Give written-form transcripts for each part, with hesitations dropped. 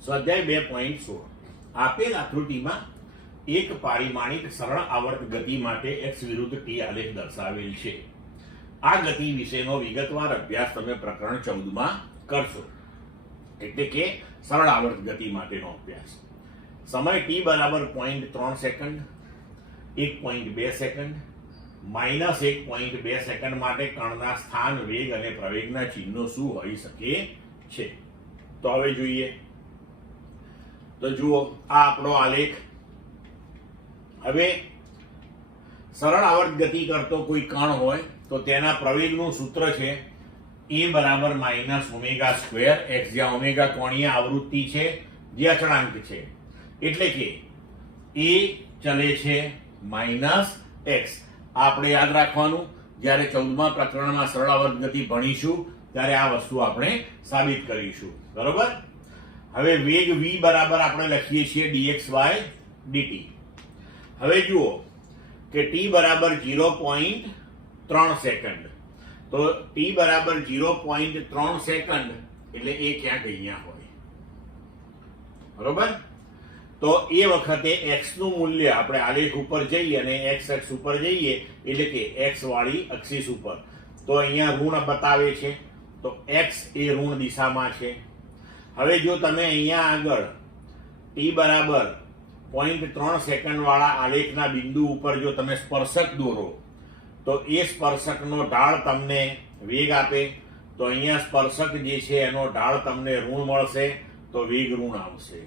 સ્વાધ્યાય 2.16 આપેલ આકૃતિમાં એક પારિમાણિક સરળ આવર્ત ગતિ માટે x વિરુદ્ધ t આલેખ દર્શાવેલ છે. આ ગતિ વિશેનો વિગતવાર અભ્યાસ તમે પ્રકરણ 14 માં કરશો, એટલે કે સરળ આવર્ત ગતિ માટેનો અભ્યાસ. સમય t બરાબર 0.3 સેકન્ડ, 1.2 સેકન્ડ, -1.2 સેકન્ડ માટે કણના સ્થાન, વેગ અને પ્રવેગના ચિહ્નો શું હોઈ શકે છે? તો હવે જોઈએ. તો જુઓ, આ આપણો આલેખ. હવે સરળ આવર્ત ગતિ કરતો કોઈ કણ હોય તો તેના પ્રવેગનું સૂત્ર છે a બરાબર -ω². x જ્યાં ઓમેગા કોણીય આવૃત્તિ છે, જે અચળાંક છે, એટલે કે a ચલે છે -x. આપણે યાદ રાખવાનું, જ્યારે 14મા પ્રકરણમાં સરળ આવર્ત ગતિ ભણીશું ત્યારે આ વસ્તુ આપણે સાબિત કરીશું, બરોબર? હવે વેગ v બરાબર આપણે લખીએ છીએ dx/dt. હવે જુઓ કે t બરાબર 0.3 સેકન્ડ. તો t બરાબર 0.3 સેકન્ડ એટલે એ ક્યાંક અહીંયા હોય, બરોબર? તો એ વખતે x નું મૂલ્ય આપણે આલેખ ઉપર જઈએ અને x અક્ષ ઉપર જઈએ, એટલે કે x વાળી અક્ષિસ ઉપર. તો અહીંયા ઋણ બતાવે છે, તો x એ ઋણ દિશામાં છે. હવે જો તમે અહીંયા આગળ t બરાબર 0.3 સેકન્ડ વાળા આલેખના બિંદુ ઉપર જો તમે સ્પર્શક દોરો, તો એ સ્પર્શકનો ઢાળ તમને વેગ આપે. તો અહીંયા સ્પર્શક જે છે એનો ઢાળ તમને ઋણ મળશે, તો વેગ ઋણ આવશે.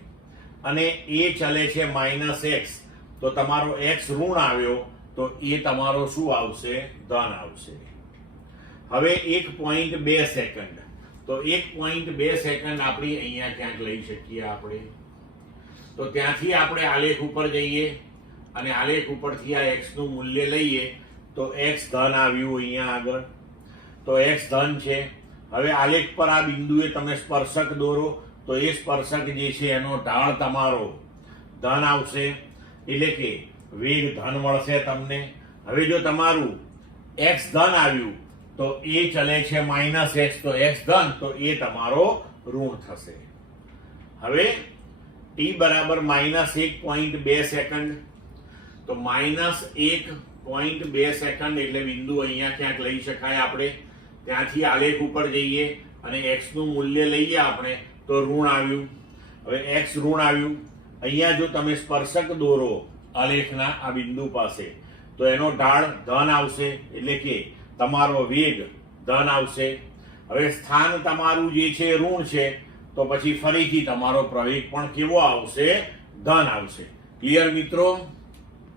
અને એ ચલે છે -x, તો તમારો x ઋણ આવ્યો, તો એ તમારો શું આવશે? ધન આવશે. હવે 1.2 સેકન્ડ, તો 1.2 સેકન્ડ આપણી અહીંયા ક્યાંક લઈ શકીએ આપણે. તો ત્યાંથી આપણે આલેખ ઉપર જઈએ અને આલેખ ઉપરથી આ x નું મૂલ્ય લઈએ, તો x ધન આવ્યું અહીંયા આગળ, તો x ધન છે. હવે આલેખ પર આ બિંદુએ તમે સ્પર્શક દોરો, તો એ સ્પર્શક જે છે એનો ઢાળ તમારો ધન આવશે, એટલે કે વેગ ધન મળશે તમને. હવે જો તમારું x ધન આવ્યું તો એ ચલે છે -x, તો x ધન, તો એ તમારો ઋણ થશે. હવે t બરાબર -1.2 સેકન્ડ, તો -1.2 સેકન્ડ એટલે બિંદુ અહીંયા ક્યાંક લઈ શકાય આપણે. ત્યાંથી આલેખ ઉપર જઈએ અને x નું મૂલ્ય લઈએ આપણે, તો ઋણ આવ્યું. હવે x ઋણ આવ્યું. અહીંયા જો તમે સ્પર્શક દોરો આલેખના આ બિંદુ પાસે, તો એનો ઢાળ ધન આવશે, એટલે કે તમારો વેગ ધન આવશે. હવે સ્થાન તમારું જે છે ઋણ છે, તો પછી ફરીથી તમારો પ્રવેગ પણ કેવો આવશે? ધન આવશે. ક્લિયર મિત્રો?